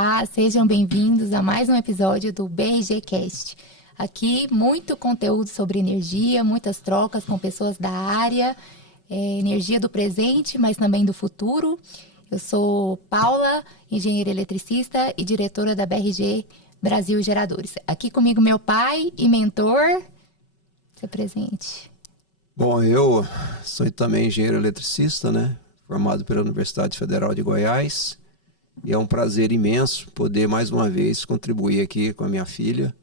Olá, sejam bem-vindos a mais um episódio do BRG Cast. Aqui, muito conteúdo sobre energia, muitas trocas com pessoas da área, energia do presente, mas também do futuro. Eu sou Paula, engenheira eletricista e diretora da BRG Brasil Geradores. Aqui comigo meu pai e mentor. Se presente. Bom, eu sou também engenheiro eletricista, né? Formado pela Universidade Federal de Goiás. E é um prazer imenso poder mais uma vez contribuir aqui com a minha filha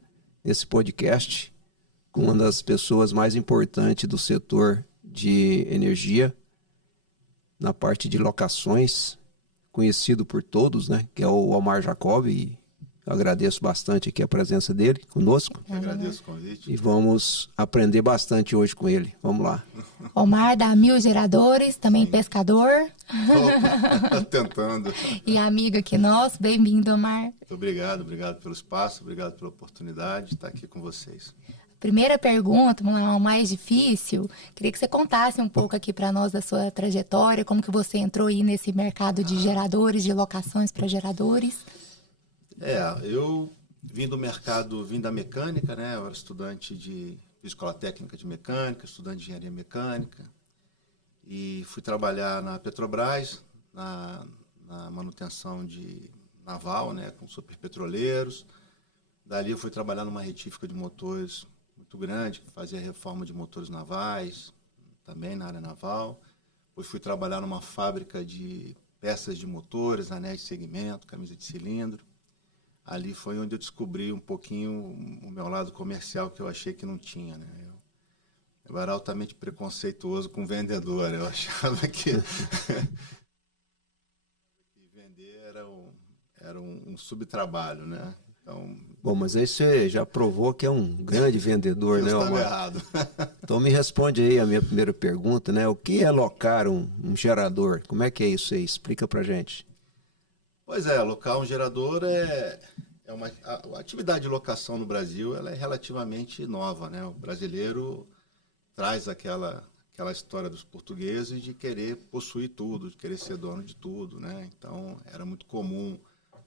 nesse podcast, com uma das pessoas mais importantes do setor de energia, na parte de locações, conhecido por todos, né? Que é o Omar Jacob. E eu agradeço bastante aqui a presença dele conosco. Eu agradeço o convite. E vamos aprender bastante hoje com ele. Vamos lá. Omar da Mil Geradores, também pescador. Opa, tentando. E amigo aqui nosso. Bem-vindo, Omar. Muito obrigado pelo espaço, obrigado pela oportunidade de estar aqui com vocês. Primeira pergunta, vamos lá, o mais difícil. Queria que você contasse um pouco aqui para nós da sua trajetória, como que você entrou aí nesse mercado de geradores, de locações para geradores. Eu vim do mercado, vim da mecânica, né? Eu era estudante de escola técnica de mecânica, estudante de engenharia mecânica. E fui trabalhar na Petrobras, na manutenção de naval, né? Com superpetroleiros. Dali eu fui trabalhar numa retífica de motores muito grande, que fazia reforma de motores navais, também na área naval. Depois fui trabalhar numa fábrica de peças de motores, anéis de segmento, camisa de cilindro. Ali foi onde eu descobri um pouquinho o meu lado comercial, que eu achei que não tinha, né? Eu era altamente preconceituoso com vendedor. Eu achava que vender era um subtrabalho, né? Então, bom, mas aí você já provou que é um grande vendedor, né, Omar? errado. Então me responde aí a minha primeira pergunta, né? O que é locar um gerador? Como é que é isso aí? Explica pra gente. Pois é, alocar um gerador a atividade de locação no Brasil ela é relativamente nova, né? O brasileiro traz aquela história dos portugueses de querer possuir tudo, de querer ser dono de tudo, né? Então, era muito comum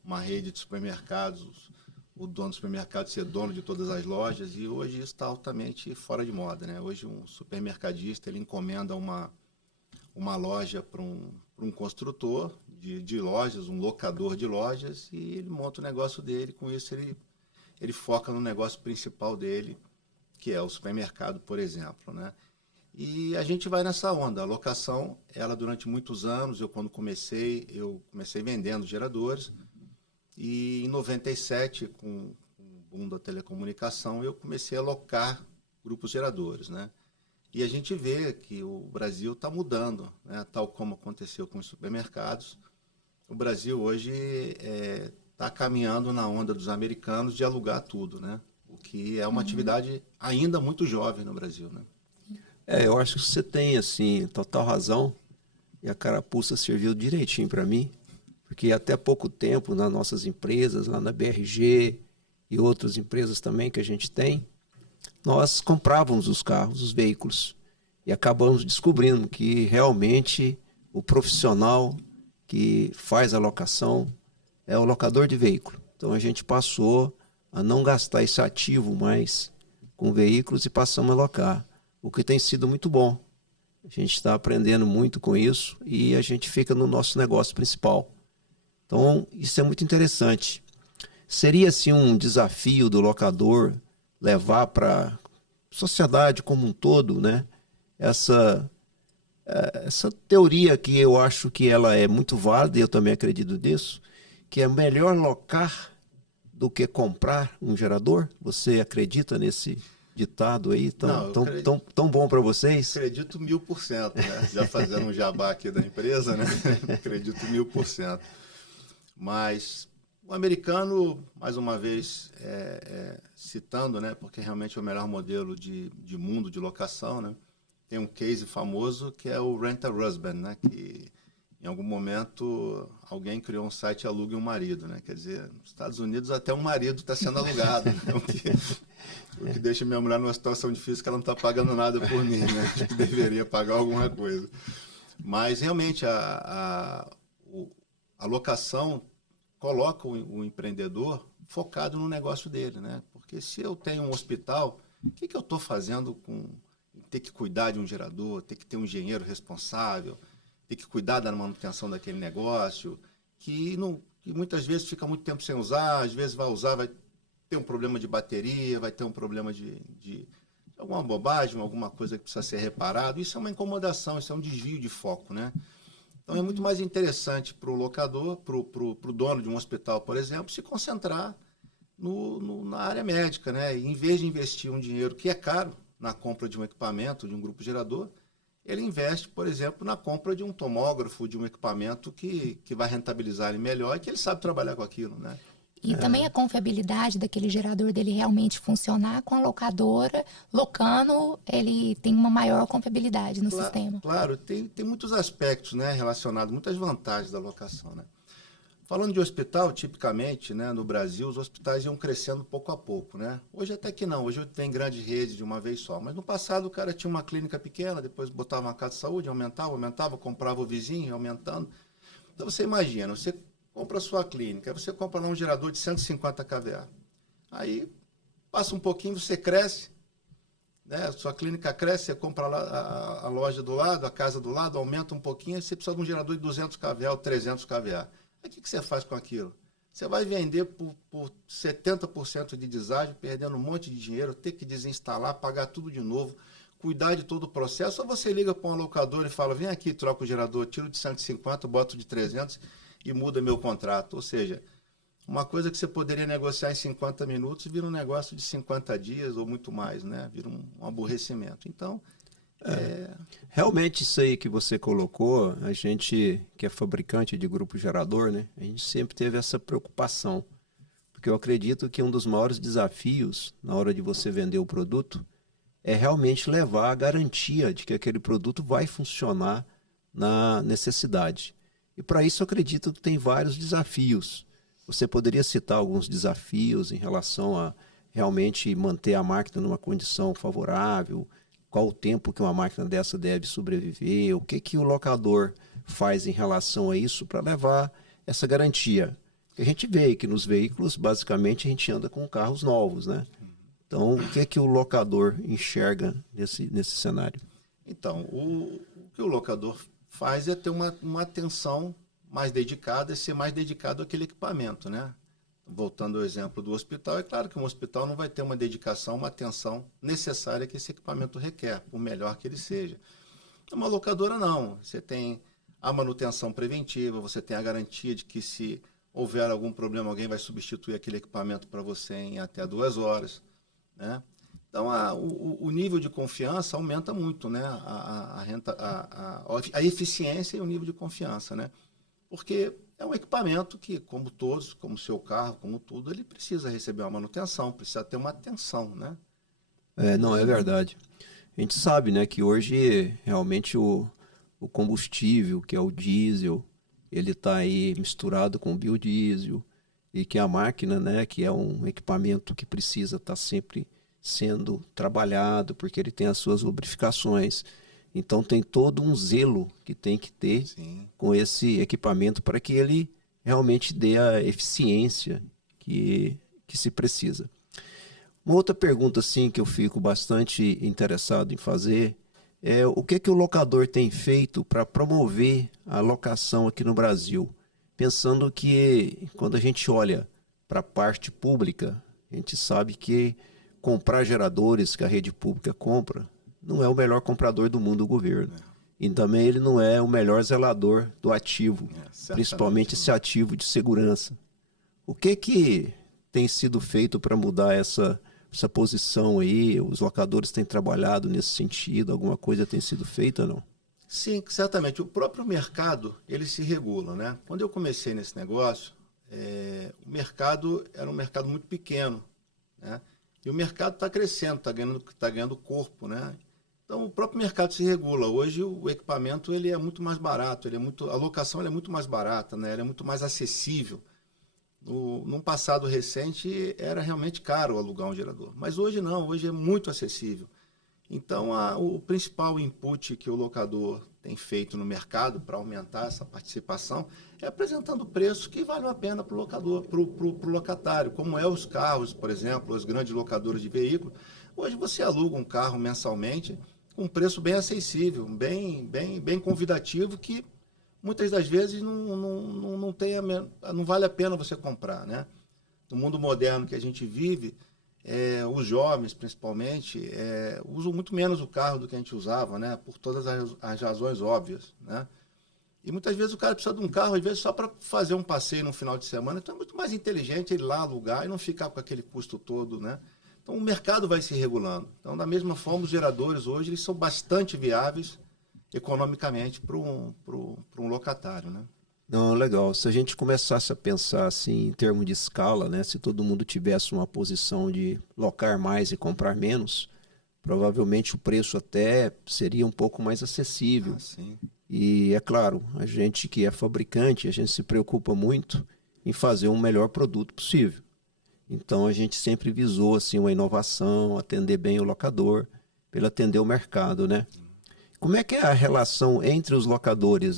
uma rede de supermercados, o dono do supermercado ser dono de todas as lojas, e hoje isso está altamente fora de moda, né? Hoje um supermercadista ele encomenda uma loja para um construtor de lojas, um locador de lojas, e ele monta o negócio dele. Com isso ele foca no negócio principal dele, que é o supermercado, por exemplo, né? E a gente vai nessa onda. A locação, ela durante muitos anos, quando comecei vendendo geradores, e em 97, com o boom da telecomunicação, eu comecei a locar grupos geradores, né? E a gente vê que o Brasil está mudando, né? Tal como aconteceu com os supermercados. O Brasil hoje está caminhando na onda dos americanos de alugar tudo, né? O que é uma atividade ainda muito jovem no Brasil, né? Eu acho que você tem, assim, total razão. E a carapuça serviu direitinho para mim. Porque até pouco tempo, nas nossas empresas, lá na BRG e outras empresas também que a gente tem, nós comprávamos os carros, os veículos, e acabamos descobrindo que realmente o profissional que faz a locação é o locador de veículo. Então a gente passou a não gastar esse ativo mais com veículos e passamos a locar, o que tem sido muito bom. A gente está aprendendo muito com isso e a gente fica no nosso negócio principal. Então isso é muito interessante. Seria assim um desafio do locador levar para a sociedade como um todo, né? Essa teoria que eu acho que ela é muito válida, e eu também acredito nisso, que é melhor locar do que comprar um gerador. Você acredita nesse ditado aí tão bom para vocês? Acredito 1000%, né? Já fazendo um jabá aqui da empresa, né? Acredito 1000%. Mas o americano, mais uma vez, citando, né? Porque realmente é o melhor modelo de mundo de locação, né? Tem um case famoso que é o Rent a Husband, né? Que em algum momento alguém criou um site Alugue um Marido, né? Quer dizer, nos Estados Unidos até um marido está sendo alugado, né? O que deixa minha mulher numa situação difícil, que ela não está pagando nada por mim, né? Acho que deveria pagar alguma coisa. Mas realmente a locação coloca o empreendedor focado no negócio dele, né? Porque se eu tenho um hospital, o que eu estou fazendo com ter que cuidar de um gerador, ter que ter um engenheiro responsável, ter que cuidar da manutenção daquele negócio, que muitas vezes fica muito tempo sem usar, às vezes vai usar, vai ter um problema de bateria, vai ter um problema de alguma bobagem, alguma coisa que precisa ser reparado. Isso é uma incomodação, isso é um desvio de foco, né? Então é muito mais interessante para o locador, para o dono de um hospital, por exemplo, se concentrar na área médica, né? E, em vez de investir um dinheiro que é caro na compra de um equipamento, de um grupo gerador, ele investe, por exemplo, na compra de um tomógrafo, de um equipamento que vai rentabilizar ele melhor e que ele sabe trabalhar com aquilo, né? E também a confiabilidade daquele gerador dele realmente funcionar com a locadora, locando, ele tem uma maior confiabilidade no sistema. Claro, tem muitos aspectos, né, relacionados, muitas vantagens da locação, né? Falando de hospital, tipicamente, né, no Brasil, os hospitais iam crescendo pouco a pouco, né? Hoje até que não, hoje tem grandes redes de uma vez só, mas no passado o cara tinha uma clínica pequena, depois botava uma casa de saúde, aumentava, comprava o vizinho, aumentando. Então você imagina, você compra a sua clínica, você compra lá um gerador de 150 kVA. Aí passa um pouquinho, você cresce, né? A sua clínica cresce, você compra lá a loja do lado, a casa do lado, aumenta um pouquinho, aí você precisa de um gerador de 200 kVA ou 300 kVA. Aí o que você faz com aquilo? Você vai vender por 70% de deságio, perdendo um monte de dinheiro, ter que desinstalar, pagar tudo de novo, cuidar de todo o processo, ou você liga para um locador e fala, vem aqui, troca o gerador, tiro de 150, boto de 300 e muda meu contrato. Ou seja, uma coisa que você poderia negociar em 50 minutos vira um negócio de 50 dias ou muito mais, né? Vira um aborrecimento. Então, realmente isso aí que você colocou, a gente que é fabricante de grupo gerador, né? A gente sempre teve essa preocupação. Porque eu acredito que um dos maiores desafios na hora de você vender o produto é realmente levar a garantia de que aquele produto vai funcionar na necessidade. E para isso eu acredito que tem vários desafios. Você poderia citar alguns desafios em relação a realmente manter a máquina numa condição favorável, qual o tempo que uma máquina dessa deve sobreviver, o que o locador faz em relação a isso para levar essa garantia. Porque a gente vê que nos veículos, basicamente, a gente anda com carros novos, né? Então, o que o locador enxerga nesse cenário? Então, o que o locador faz é ter uma atenção mais dedicada, ser mais dedicado àquele equipamento, né? Voltando ao exemplo do hospital, é claro que um hospital não vai ter uma dedicação, uma atenção necessária que esse equipamento requer, por melhor que ele seja. Uma locadora não, você tem a manutenção preventiva, você tem a garantia de que se houver algum problema, alguém vai substituir aquele equipamento para você em até 2 horas, né? Então, o nível de confiança aumenta muito, né? A eficiência e o nível de confiança, né? Porque é um equipamento que, como todos, como o seu carro, como tudo, ele precisa receber uma manutenção, precisa ter uma atenção, né? Não, é verdade. A gente sabe, né, que hoje realmente o combustível, que é o diesel, ele está aí misturado com o biodiesel e que a máquina, né, que é um equipamento que precisa estar sempre sendo trabalhado porque ele tem as suas lubrificações. Então tem todo um zelo que tem que ter com esse equipamento para que ele realmente dê a eficiência que se precisa. Uma outra pergunta assim, que eu fico bastante interessado em fazer é o que o locador tem feito para promover a locação aqui no Brasil? Pensando que quando a gente olha para a parte pública, a gente sabe que comprar geradores que a rede pública compra não é o melhor comprador do mundo, o governo. E também ele não é o melhor zelador do ativo, principalmente esse ativo de segurança. O que tem sido feito para mudar essa posição aí? Os locadores têm trabalhado nesse sentido? Alguma coisa tem sido feita ou não? Sim, certamente. O próprio mercado, ele se regula, né? Quando eu comecei nesse negócio, o mercado era um mercado muito pequeno, né? E o mercado está crescendo, está ganhando corpo, né? Então, o próprio mercado se regula. Hoje, o equipamento ele é muito mais barato, a locação é muito mais barata, né? Ela é muito mais acessível. Num passado recente, era realmente caro alugar um gerador. Mas hoje não, hoje é muito acessível. Então, o principal input que o locador tem feito no mercado para aumentar essa participação é apresentando preços que valem a pena para o locador, para o locatário, como é os carros, por exemplo, as grandes locadoras de veículos. Hoje você aluga um carro mensalmente com um preço bem acessível, bem convidativo, que muitas das vezes não vale a pena você comprar, né? No mundo moderno que a gente vive, os jovens, principalmente, usam muito menos o carro do que a gente usava, né? Por todas as razões óbvias, né? E muitas vezes o cara precisa de um carro, às vezes, só para fazer um passeio no final de semana. Então é muito mais inteligente ele ir lá alugar e não ficar com aquele custo todo, né? Então o mercado vai se regulando. Então, da mesma forma, os geradores hoje eles são bastante viáveis economicamente para um locatário, né? Não, legal. Se a gente começasse a pensar assim em termos de escala, né? Se todo mundo tivesse uma posição de locar mais e comprar menos, provavelmente o preço até seria um pouco mais acessível. Sim. E é claro, a gente que é fabricante, a gente se preocupa muito em fazer o melhor produto possível. Então a gente sempre visou assim uma inovação, atender bem o locador, pelo atender o mercado, né? Como é que é a relação entre os locadores?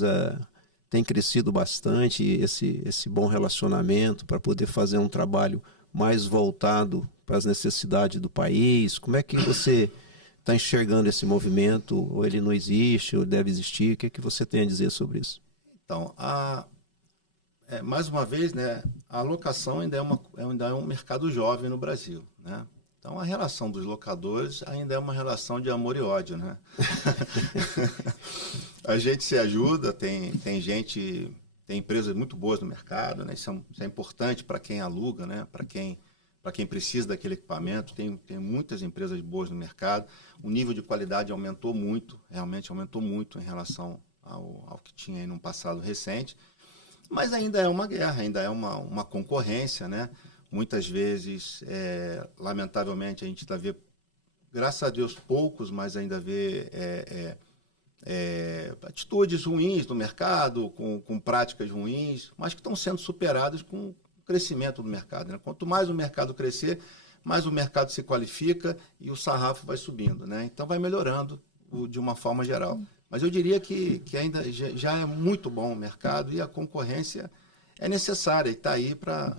Tem crescido bastante esse bom relacionamento para poder fazer um trabalho mais voltado para as necessidades do país? Como é que você está enxergando esse movimento? Ou ele não existe, ou deve existir? O que é que você tem a dizer sobre isso? Então, mais uma vez, né, a locação ainda é um mercado jovem no Brasil, né? Então, a relação dos locadores ainda é uma relação de amor e ódio, né? A gente se ajuda, tem empresas muito boas no mercado, né? Isso é importante para quem aluga, né? Para quem precisa daquele equipamento, tem muitas empresas boas no mercado. O nível de qualidade aumentou muito, realmente aumentou muito em relação ao que tinha aí num passado recente. Mas ainda é uma guerra, ainda é uma concorrência, né? Muitas vezes, lamentavelmente, a gente ainda vê, graças a Deus, poucos, mas ainda vê atitudes ruins no mercado, com práticas ruins, mas que estão sendo superadas com o crescimento do mercado, né? Quanto mais o mercado crescer, mais o mercado se qualifica e o sarrafo vai subindo, né? Então vai melhorando de uma forma geral. Mas eu diria que ainda já é muito bom o mercado e a concorrência é necessária e está aí para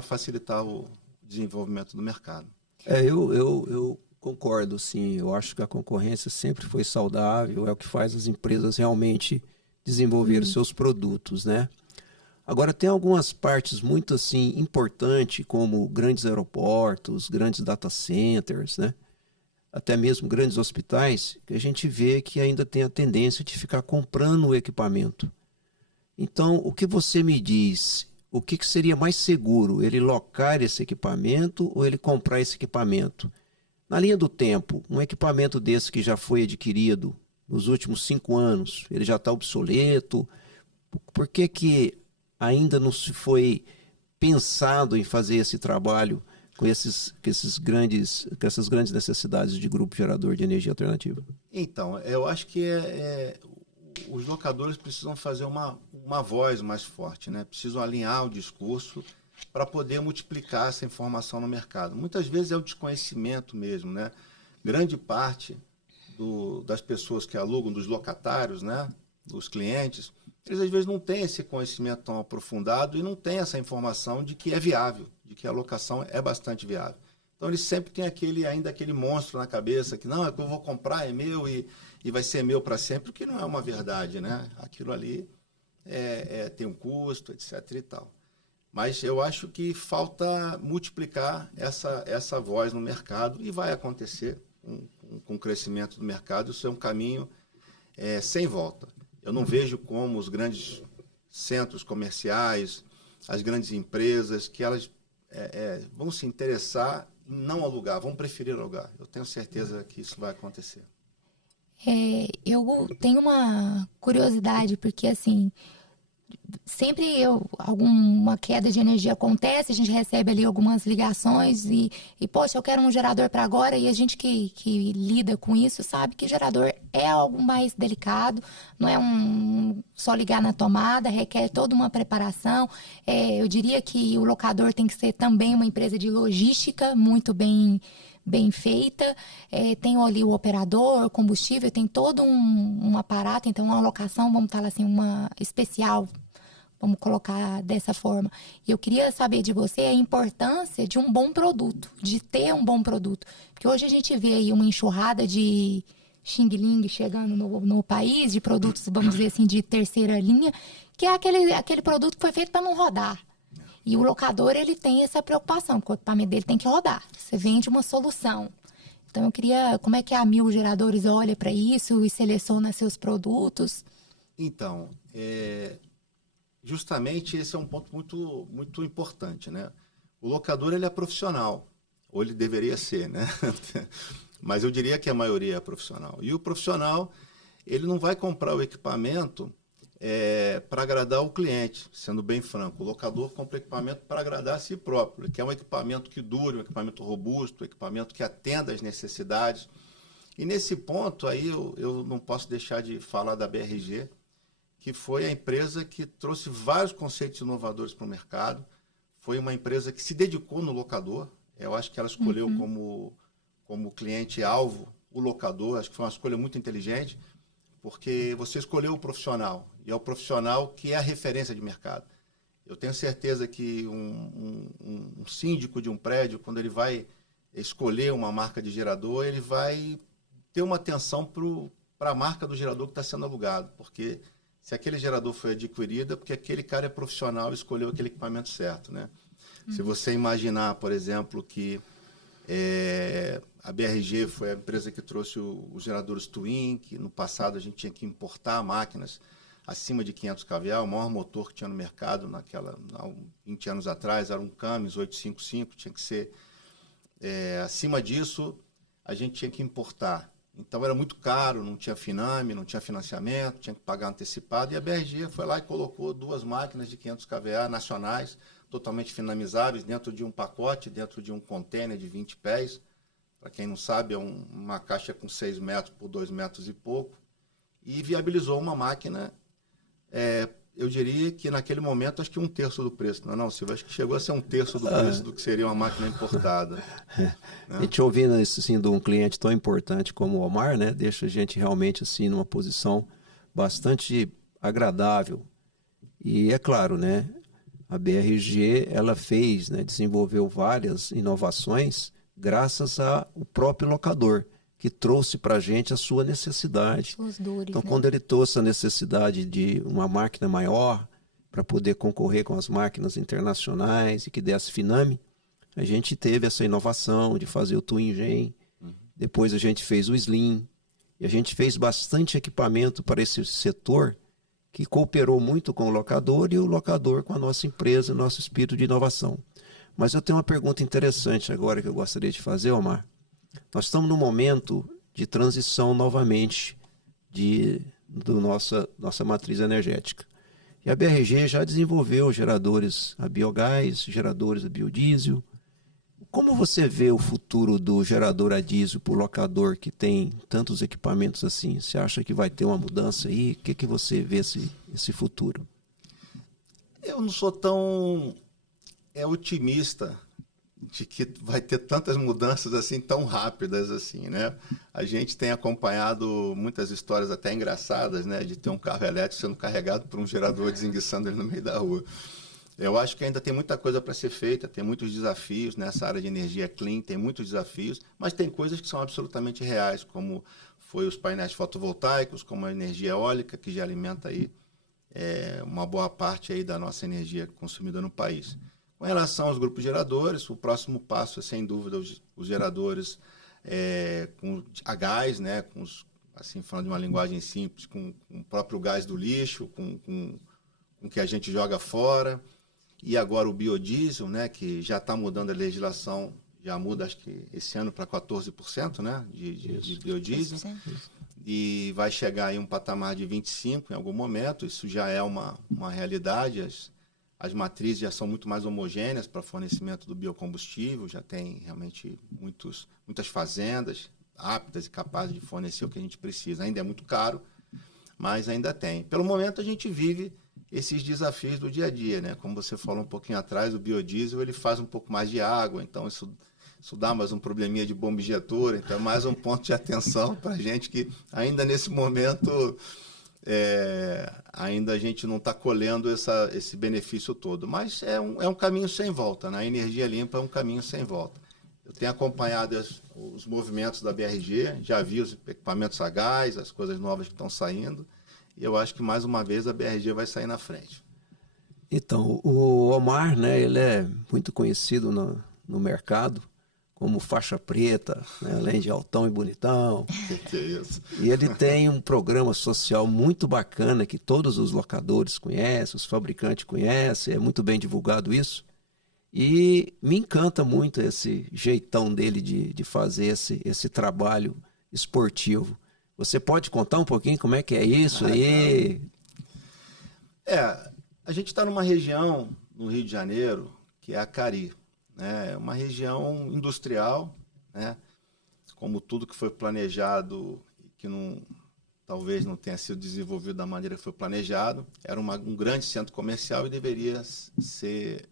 facilitar o desenvolvimento do mercado. Eu concordo, sim. Eu acho que a concorrência sempre foi saudável, é o que faz as empresas realmente desenvolver os seus produtos, né? Agora, tem algumas partes muito assim importantes, como grandes aeroportos, grandes data centers, né? Até mesmo grandes hospitais, que a gente vê que ainda tem a tendência de ficar comprando o equipamento. Então, o que você me diz? O que seria mais seguro? Ele locar esse equipamento ou ele comprar esse equipamento? Na linha do tempo, um equipamento desse que já foi adquirido nos últimos 5 anos, ele já está obsoleto? Por que ainda não se foi pensado em fazer esse trabalho com essas grandes necessidades de grupo gerador de energia alternativa? Então, eu acho que os locadores precisam fazer uma voz mais forte, né? Precisam alinhar o discurso para poder multiplicar essa informação no mercado. Muitas vezes é o desconhecimento mesmo, né? Grande parte das pessoas que alugam, dos locatários, né? Dos clientes, eles às vezes não têm esse conhecimento tão aprofundado e não têm essa informação de que é viável, de que a locação é bastante viável. Então eles sempre têm ainda aquele monstro na cabeça que não, é que eu vou comprar, é meu e vai ser meu para sempre, o que não é uma verdade, né? Aquilo ali tem um custo, etc. e tal. Mas eu acho que falta multiplicar essa voz no mercado e vai acontecer com o crescimento do mercado. Isso é um caminho sem volta. Eu não vejo como os grandes centros comerciais, as grandes empresas, que elas vão se interessar em não alugar, vão preferir alugar. Eu tenho certeza que isso vai acontecer. Eu tenho uma curiosidade, porque assim, sempre alguma queda de energia acontece, a gente recebe ali algumas ligações poxa, eu quero um gerador para agora, e a gente que lida com isso sabe que gerador é algo mais delicado, não é só ligar na tomada, requer toda uma preparação. Eu diria que o locador tem que ser também uma empresa de logística muito bem feita, tem ali o operador, o combustível, tem todo um aparato, então uma locação, vamos falar assim, uma especial, vamos colocar dessa forma. E eu queria saber de você a importância de um bom produto, de ter um bom produto. Porque hoje a gente vê aí uma enxurrada de xing-ling chegando no país, de produtos, vamos dizer assim, de terceira linha, que é aquele produto que foi feito para não rodar. E o locador, ele tem essa preocupação, porque o equipamento dele tem que rodar. Você vende uma solução. Então, eu queria... Como é que a Mil Geradores olha para isso e seleciona seus produtos? Então, justamente esse é um ponto muito, muito importante, né? O locador, ele é profissional, ou ele deveria ser, né? Mas eu diria que a maioria é profissional. E o profissional, ele não vai comprar o equipamento para agradar o cliente, sendo bem franco. O locador compra equipamento para agradar a si próprio. Ele quer um equipamento que dure, um equipamento robusto, um equipamento que atenda às necessidades. E nesse ponto aí eu não posso deixar de falar da BRG, que foi a empresa que trouxe vários conceitos inovadores para o mercado. Foi uma empresa que se dedicou no locador. Eu acho que ela escolheu como cliente-alvo o locador. Acho que foi uma escolha muito inteligente, porque você escolheu o profissional, e é o profissional que é a referência de mercado. Eu tenho certeza que um síndico de um prédio, quando ele vai escolher uma marca de gerador, ele vai ter uma atenção para a marca do gerador que está sendo alugado, porque se aquele gerador foi adquirido, é porque aquele cara é profissional e escolheu aquele equipamento certo, né? Se você imaginar, por exemplo, que a BRG foi a empresa que trouxe os geradores Twin, que no passado a gente tinha que importar máquinas acima de 500 kVA, o maior motor que tinha no mercado há 20 anos atrás era um Cummins 855, tinha que ser acima disso, a gente tinha que importar. Então era muito caro, não tinha Finame, não tinha financiamento, tinha que pagar antecipado, e a BRG foi lá e colocou 2 máquinas de 500 kVA nacionais, totalmente finamizáveis, dentro de um pacote, dentro de um container de 20 pés. Para quem não sabe, é uma caixa com 6 metros por 2 metros e pouco, e viabilizou uma máquina, eu diria que naquele momento, acho que 1/3 do preço. Não, Silvio, acho que chegou a ser 1/3 do preço do que seria uma máquina importada. Né? A gente ouvindo isso assim, de um cliente tão importante como o Omar, né, deixa a gente realmente assim, numa posição bastante agradável. E é claro, né, a BRG ela fez, né, desenvolveu várias inovações graças ao próprio locador, que trouxe para a gente a sua necessidade. Os dores, então, né? quando ele trouxe a necessidade de uma máquina maior para poder concorrer com as máquinas internacionais e que desse Finame, a gente teve essa inovação de fazer o Twin Gen. Depois a gente fez o Slim. E a gente fez bastante equipamento para esse setor que cooperou muito com o locador e o locador com a nossa empresa, nosso espírito de inovação. Mas eu tenho uma pergunta interessante agora que eu gostaria de fazer, Omar. Nós estamos num momento de transição novamente nossa matriz energética. E a BRG já desenvolveu geradores a biogás, geradores a biodiesel. Como você vê o futuro do gerador a diesel para o locador que tem tantos equipamentos assim? Você acha que vai ter uma mudança aí? O que você vê esse futuro? Eu não sou tão otimista de que vai ter tantas mudanças assim tão rápidas assim, né? A gente tem acompanhado muitas histórias até engraçadas, né, de ter um carro elétrico sendo carregado por um gerador desenguiçando ele no meio da rua. Eu acho que ainda tem muita coisa para ser feita, tem muitos desafios nessa área de energia clean, tem muitos desafios, mas tem coisas que são absolutamente reais, como foi os painéis fotovoltaicos, como a energia eólica, que já alimenta aí uma boa parte aí da nossa energia consumida no país. Com relação aos grupos geradores, o próximo passo é, sem dúvida, os geradores a gás, né, assim, falando de uma linguagem simples, com o próprio gás do lixo, com o que a gente joga fora. E agora o biodiesel, né, que já está mudando a legislação, já muda, acho que esse ano, para 14%, né, de biodiesel. e vai chegar em um patamar de 25 em algum momento. Isso já é uma realidade. As matrizes já são muito mais homogêneas para fornecimento do biocombustível, já tem realmente muitas fazendas aptas e capazes de fornecer o que a gente precisa. Ainda é muito caro, mas ainda tem. Pelo momento, a gente vive esses desafios do dia a dia, né? Como você falou um pouquinho atrás, o biodiesel ele faz um pouco mais de água, então isso dá mais um probleminha de bomba injetora, então é mais um ponto de atenção para a gente que ainda nesse momento ainda a gente não está colhendo esse benefício todo. Mas é um caminho sem volta, né? A energia limpa é um caminho sem volta. Eu tenho acompanhado os movimentos da BRG, já vi os equipamentos a gás, as coisas novas que estão saindo, e eu acho que mais uma vez a BRG vai sair na frente. Então, o Omar, né, ele é muito conhecido no mercado como faixa preta, né, além de altão e bonitão. Que é isso? E ele tem um programa social muito bacana que todos os locadores conhecem, os fabricantes conhecem, é muito bem divulgado isso. E me encanta muito esse jeitão dele de fazer esse trabalho esportivo. Você pode contar um pouquinho como é que é isso aí? A gente está numa região no Rio de Janeiro que é a Acari, né? É uma região industrial, né? Como tudo que foi planejado e que talvez não tenha sido desenvolvido da maneira que foi planejado. Era um grande centro comercial e deveria ser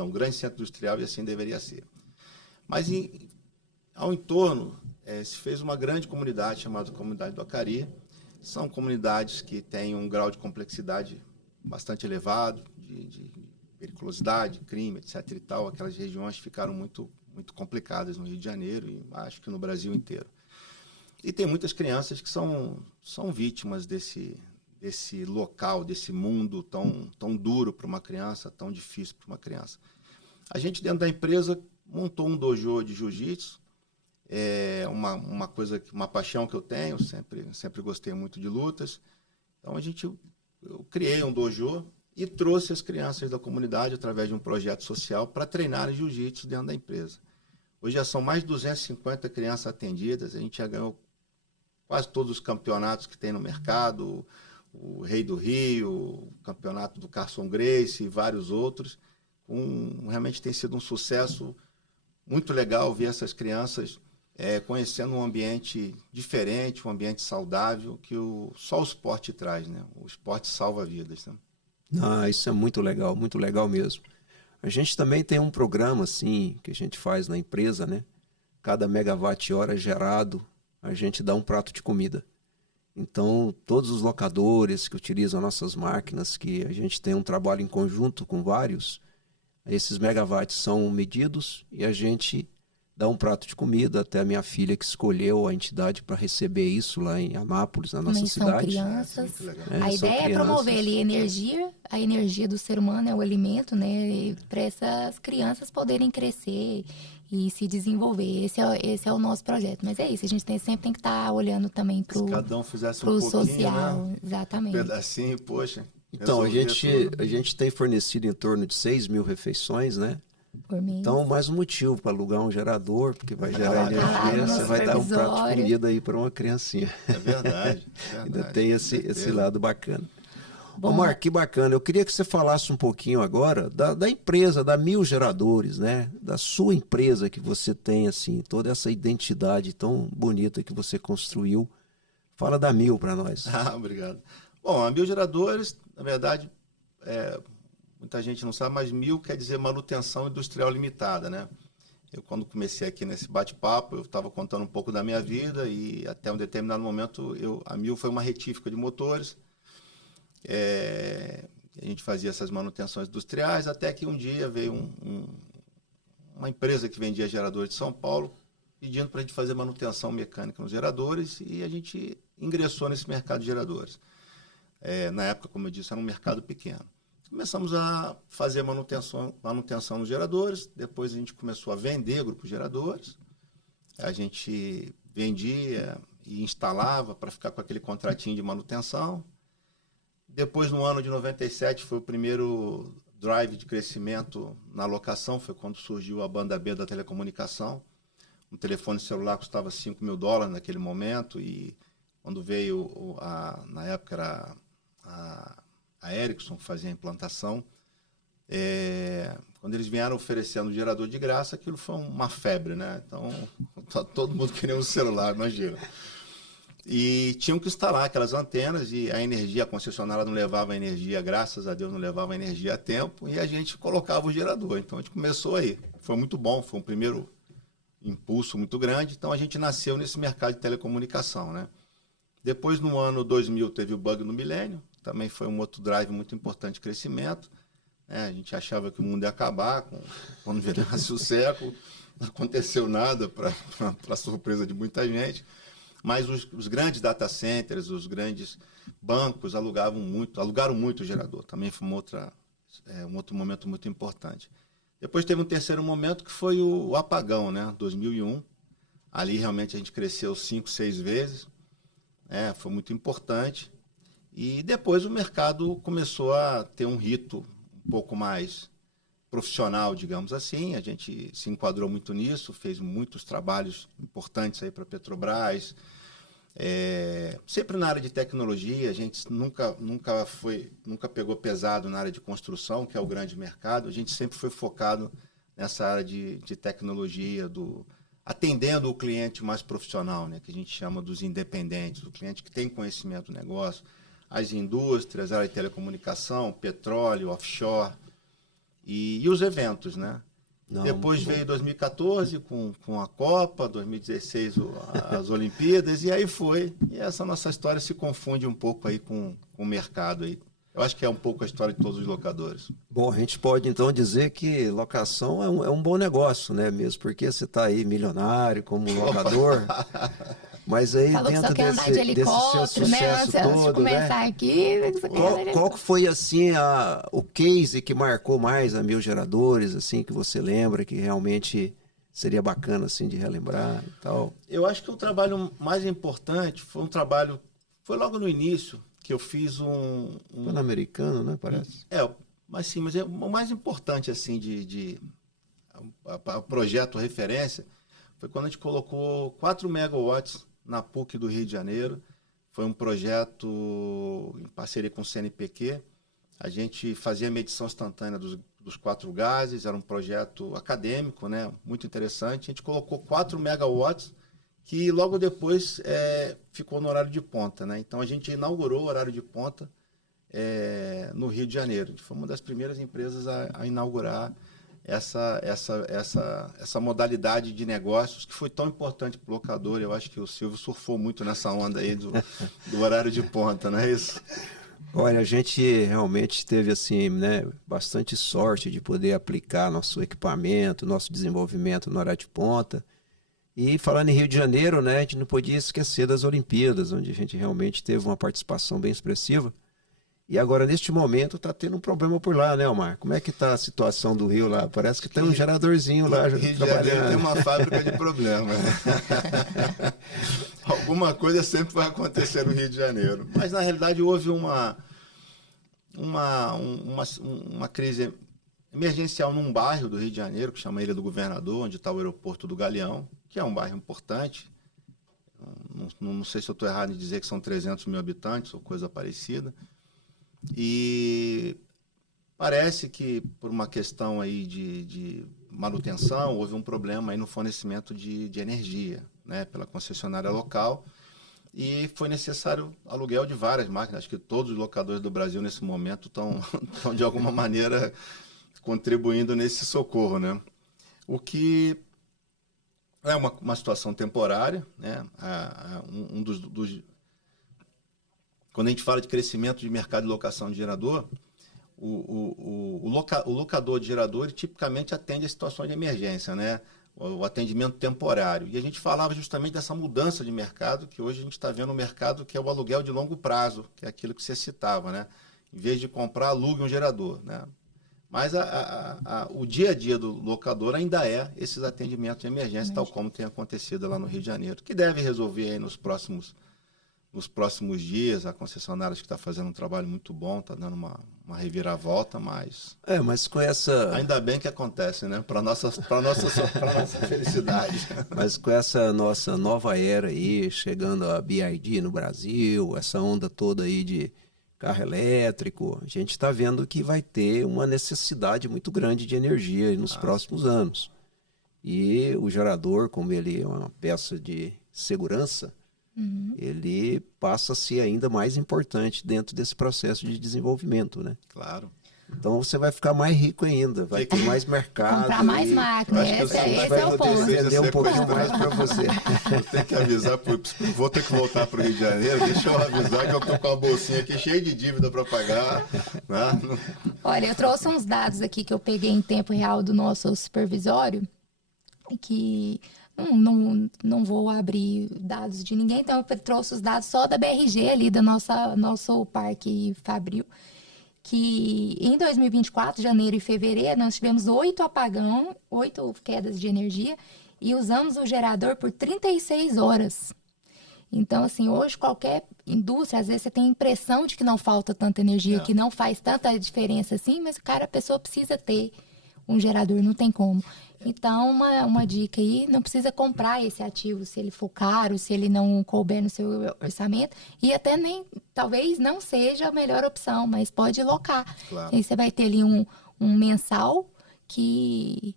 um grande centro industrial e assim deveria ser. Mas ao entorno se fez uma grande comunidade chamada Comunidade do Acari. São comunidades que têm um grau de complexidade bastante elevado, de periculosidade, crime, etc. e tal. Aquelas regiões ficaram muito, muito complicadas no Rio de Janeiro e acho que no Brasil inteiro. E tem muitas crianças que são vítimas desse local, desse mundo tão duro para uma criança, tão difícil para uma criança. A gente, dentro da empresa, montou um dojo de jiu-jitsu. É uma paixão que eu tenho, sempre gostei muito de lutas. Então, eu criei um dojo e trouxe as crianças da comunidade, através de um projeto social, para treinarem jiu-jitsu dentro da empresa. Hoje já são mais de 250 crianças atendidas, a gente já ganhou quase todos os campeonatos que tem no mercado, o Rei do Rio, o campeonato do Carson Gracie e vários outros. Realmente tem sido um sucesso muito legal ver essas crianças conhecendo um ambiente diferente, um ambiente saudável, que só o esporte traz, né? O esporte salva vidas, né? Isso é muito legal mesmo. A gente também tem um programa assim que a gente faz na empresa, né? Cada megawatt-hora gerado, a gente dá um prato de comida. Então, todos os locadores que utilizam nossas máquinas, que a gente tem um trabalho em conjunto com vários, esses megawatts são medidos e a gente dá um prato de comida. Até a minha filha que escolheu a entidade para receber isso lá em Anápolis, na nossa Também cidade. são crianças. A são ideia é promover ali a energia do ser humano é o alimento, né? Para essas crianças poderem crescer e se desenvolver. Esse é o nosso projeto. Mas é isso, a gente sempre tem que estar olhando também para o cada um fizesse um pouquinho, social. né? Exatamente. Um pedacinho, poxa. Então, a gente tem fornecido em torno de 6.000 refeições, né? Por mês. Então, mais um motivo para alugar um gerador, porque vai gerar energia, você vai dar um prato de comida aí para uma criancinha. É verdade. Ainda tem esse lado bacana. Omar, que bacana. Eu queria que você falasse um pouquinho agora da empresa, da Mil Geradores, né? Da sua empresa, que você tem, assim, toda essa identidade tão bonita que você construiu. Fala da Mil para nós. Obrigado. Bom, a Mil Geradores, na verdade, muita gente não sabe, mas Mil quer dizer manutenção industrial limitada, né? Eu, quando comecei aqui nesse bate-papo, eu estava contando um pouco da minha vida e até um determinado momento a Mil foi uma retífica de motores. A gente fazia essas manutenções industriais, até que um dia veio uma empresa que vendia geradores de São Paulo pedindo para a gente fazer manutenção mecânica nos geradores e a gente ingressou nesse mercado de geradores. Na época, como eu disse, era um mercado pequeno. Começamos a fazer manutenção nos geradores, depois a gente começou a vender grupos geradores, a gente vendia e instalava para ficar com aquele contratinho de manutenção. Depois, no ano de 97, foi o primeiro drive de crescimento na locação, foi quando surgiu a banda B da telecomunicação, um telefone celular custava $5.000 naquele momento, e quando veio, na época era a Ericsson que fazia a implantação, quando eles vieram oferecendo gerador de graça, aquilo foi uma febre, né? Então, todo mundo queria um celular, imagina. E tinham que instalar aquelas antenas, e a concessionária não levava energia, graças a Deus não levava energia a tempo, e a gente colocava o gerador. Então, a gente começou aí. Foi muito bom, foi um primeiro impulso muito grande. Então, a gente nasceu nesse mercado de telecomunicação, né? Depois, no ano 2000, teve o bug no milênio, também foi um outro drive muito importante de crescimento. A gente achava que o mundo ia acabar quando virasse o século. Não aconteceu nada, para surpresa de muita gente. Mas os grandes data centers, os grandes bancos alugaram muito o gerador. Também foi um outro momento muito importante. Depois teve um terceiro momento que foi o apagão, né? 2001. Ali realmente a gente cresceu 5, 6 vezes. Foi muito importante. E depois o mercado começou a ter um rito um pouco mais profissional, digamos assim. A gente se enquadrou muito nisso, fez muitos trabalhos importantes aí para a Petrobras. Sempre na área de tecnologia, a gente nunca pegou pesado na área de construção, que é o grande mercado. A gente sempre foi focado nessa área de tecnologia, atendendo o cliente mais profissional, né, que a gente chama dos independentes, o cliente que tem conhecimento do negócio, as indústrias, a área de telecomunicação, petróleo, offshore e os eventos, né? Depois veio 2014 com a Copa, 2016 as Olimpíadas, e aí foi. E essa nossa história se confunde um pouco aí com o mercado aí. Eu acho que é um pouco a história de todos os locadores. Bom, a gente pode então dizer que locação é um bom negócio, né? Mesmo porque você está aí milionário como locador. Mas aí falou dentro que só quer desse seu sucesso né? Antes todo, de começar né? aqui, Qual que foi assim o case que marcou mais a 1000 Geradores, assim, que você lembra que realmente seria bacana assim de relembrar e tal? Eu acho que o trabalho mais importante foi logo no início que eu fiz Pan-Americano, né, parece? Mas o mais importante assim o projeto referência foi quando a gente colocou 4 megawatts na PUC do Rio de Janeiro. Foi um projeto em parceria com o CNPq. A gente fazia a medição instantânea dos 4 gases, era um projeto acadêmico, né, muito interessante. A gente colocou 4 megawatts que logo depois ficou no horário de ponta, né? Então a gente inaugurou o horário de ponta no Rio de Janeiro. A gente foi uma das primeiras empresas a inaugurar essa modalidade de negócios que foi tão importante para o locador. Eu acho que o Silvio surfou muito nessa onda aí do horário de ponta, não é isso? Olha, a gente realmente teve assim, né, bastante sorte de poder aplicar nosso equipamento, nosso desenvolvimento no horário de ponta. E falando em Rio de Janeiro, né, a gente não podia esquecer das Olimpíadas, onde a gente realmente teve uma participação bem expressiva. E agora, neste momento, está tendo um problema por lá, né, Omar? Como é que está a situação do Rio lá? Parece que tem um geradorzinho lá Rio de Janeiro tem uma fábrica de problemas. Alguma coisa sempre vai acontecer no Rio de Janeiro. Mas, na realidade, houve uma crise emergencial num bairro do Rio de Janeiro, que chama Ilha do Governador, onde está o aeroporto do Galeão, que é um bairro importante. Não sei se eu estou errado em dizer que são 300 mil habitantes ou coisa parecida. E parece que por uma questão aí de manutenção houve um problema aí no fornecimento de energia, né, pela concessionária local, e foi necessário aluguel de várias máquinas. Acho que todos os locadores do Brasil nesse momento estão de alguma maneira contribuindo nesse socorro, né? O que é uma situação temporária, né? Quando a gente fala de crescimento de mercado de locação de gerador, o locador de gerador tipicamente atende a situações de emergência, né? O atendimento temporário. E a gente falava justamente dessa mudança de mercado, que hoje a gente está vendo um mercado que é o aluguel de longo prazo, que é aquilo que você citava, né? Em vez de comprar, alugue um gerador, né? Mas o dia a dia do locador ainda é esses atendimentos de emergência, tal como tem acontecido lá no Rio de Janeiro, que deve resolver aí nos próximos nos próximos dias. A concessionária que está fazendo um trabalho muito bom, está dando uma reviravolta, mas... Mas com essa... Ainda bem que acontece, né? Para nossa felicidade. Mas com essa nossa nova era aí, chegando a BYD no Brasil, essa onda toda aí de carro elétrico, a gente está vendo que vai ter uma necessidade muito grande de energia nos próximos anos. E o gerador, como ele é uma peça de segurança, ele passa a ser ainda mais importante dentro desse processo de desenvolvimento, né? Claro. Então você vai ficar mais rico ainda, vai ter mais mercado. Comprar mais máquina, esse é o ponto. Vender um pouquinho mais para você. Eu tenho que avisar, vou ter que voltar para o Rio de Janeiro, deixa eu avisar que eu estou com a bolsinha aqui cheia de dívida para pagar. Né? Olha, eu trouxe uns dados aqui que eu peguei em tempo real do nosso supervisório, que não vou abrir dados de ninguém, então eu trouxe os dados só da BRG ali, do nosso parque Fabril, que em 2024, janeiro e fevereiro, nós tivemos 8 quedas de energia e usamos o gerador por 36 horas. Então, assim, hoje qualquer indústria, às vezes você tem a impressão de que não falta tanta energia, que não faz tanta diferença assim, mas, a pessoa precisa ter um gerador, não tem como. Então, uma dica aí, não precisa comprar esse ativo se ele for caro, se ele não couber no seu orçamento, e até nem, talvez não seja a melhor opção, mas pode locar. Claro. Aí você vai ter ali um mensal que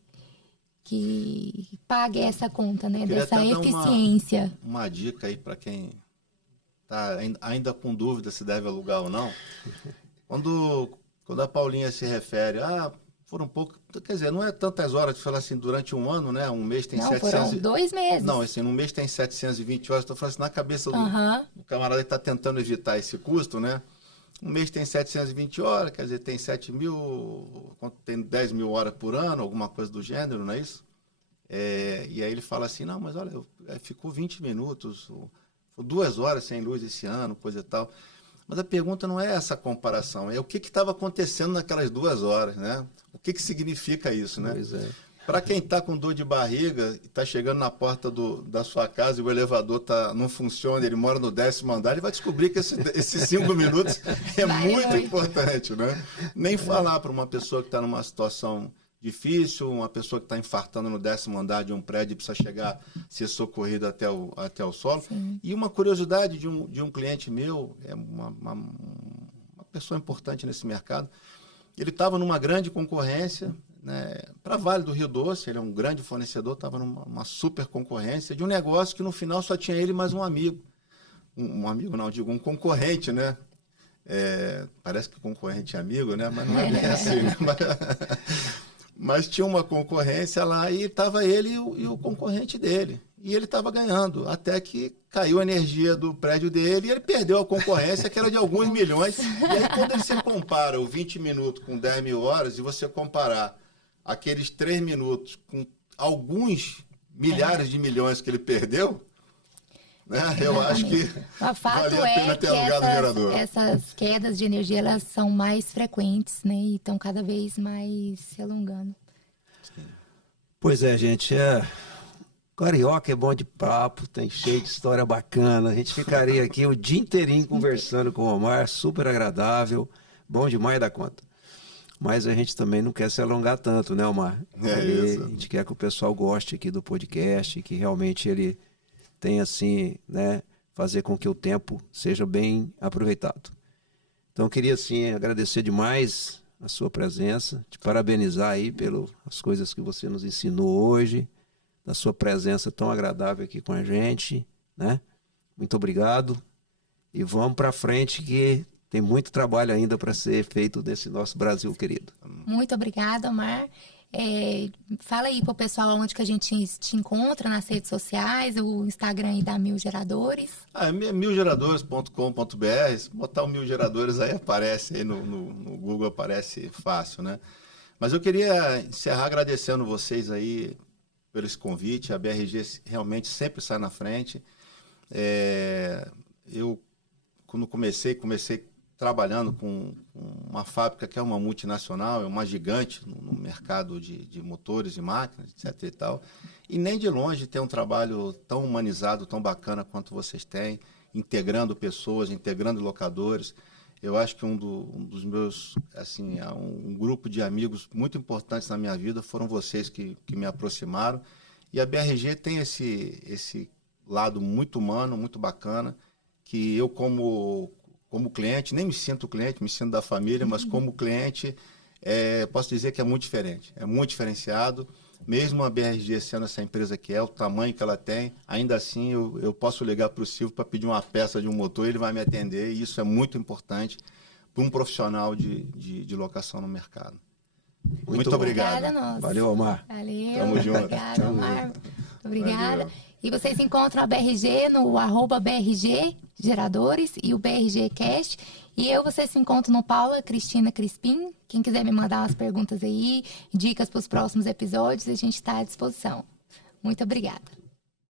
pague essa conta, né, dessa eficiência. Uma dica aí para quem está ainda com dúvida se deve alugar ou não. Quando a Paulinha se refere, foram pouco, quer dizer, não é tantas horas, de falar assim, durante um ano, né? Um mês tem 700... foram 2 meses. Não, assim, um mês tem 720 horas, estou falando assim, na cabeça do camarada que está tentando evitar esse custo, né? Um mês tem 720 horas, quer dizer, tem 7 mil, tem 10 mil horas por ano, alguma coisa do gênero, não é isso? E aí ele fala assim, não, mas olha, ficou 20 minutos, 2 horas sem luz esse ano, coisa e tal. Mas a pergunta não é essa comparação, é o que estava acontecendo naquelas 2 horas, né? O que significa isso, né? Pois é. Para quem está com dor de barriga e está chegando na porta da sua casa e o elevador não funciona, ele mora no 10º andar, ele vai descobrir que esses 5 minutos é muito importante, né? Nem falar para uma pessoa que está numa situação difícil, uma pessoa que está infartando no 10º andar de um prédio e precisa ser socorrida até o solo. Sim. E uma curiosidade de um cliente meu, uma pessoa importante nesse mercado, ele estava numa grande concorrência, né, para Vale do Rio Doce, ele é um grande fornecedor, estava numa super concorrência de um negócio que no final só tinha ele mais um amigo. Um amigo não, digo, um concorrente, né? Parece que concorrente é amigo, né? Mas não é bem assim, né? Mas tinha uma concorrência lá e estava ele e o concorrente dele. E ele estava ganhando, até que caiu a energia do prédio dele e ele perdeu a concorrência, que era de alguns milhões. E aí, quando você compara o 20 minutos com 10 mil horas e você comparar aqueles 3 minutos com alguns milhares de milhões que ele perdeu, né, eu acho que o fato valia a pena ter alugado o gerador. Essas quedas de energia, elas são mais frequentes, né? E estão cada vez mais se alongando. Pois é, gente, Carioca é bom de papo, tem cheio de história bacana. A gente ficaria aqui o dia inteirinho conversando com o Omar, super agradável, bom demais da conta. Mas a gente também não quer se alongar tanto, né, Omar? Isso. A gente quer que o pessoal goste aqui do podcast, que realmente ele tenha, assim, né, fazer com que o tempo seja bem aproveitado. Então, eu queria, assim, agradecer demais a sua presença, te parabenizar aí pelas coisas que você nos ensinou hoje, da sua presença tão agradável aqui com a gente, né? Muito obrigado e vamos para frente que tem muito trabalho ainda para ser feito desse nosso Brasil querido. Muito obrigada, Omar. Fala aí pro pessoal onde que a gente te encontra nas redes sociais, o Instagram aí da Mil Geradores. É milgeradores.com.br, botar o Mil Geradores aí aparece, aí no Google aparece fácil, né? Mas eu queria encerrar agradecendo vocês aí pelo esse convite, a BRG realmente sempre sai na frente. Eu, quando comecei trabalhando com uma fábrica que é uma multinacional, é uma gigante no mercado de motores e máquinas, etc. e tal. E nem de longe tem um trabalho tão humanizado, tão bacana quanto vocês têm. integrando pessoas, integrando locadores. Eu acho que um dos meus, assim, um grupo de amigos muito importantes na minha vida foram vocês que me aproximaram. E a BRG tem esse lado muito humano, muito bacana, que eu como cliente, nem me sinto cliente, me sinto da família, mas como cliente, posso dizer que é muito diferente, é muito diferenciado. Mesmo a BRG sendo essa empresa que é, o tamanho que ela tem, ainda assim eu posso ligar para o Silvio para pedir uma peça de um motor, ele vai me atender, e isso é muito importante para um profissional de locação no mercado. Muito obrigado. Obrigada, Valeu, Omar. Valeu. Tamo junto. Obrigada, Omar. Obrigada. Valeu. E vocês encontram a BRG no @BRG Geradores e o BRG Cast. E vocês se encontram no Paula Cristina Crispim. Quem quiser me mandar umas perguntas aí, dicas para os próximos episódios, a gente está à disposição. Muito obrigada.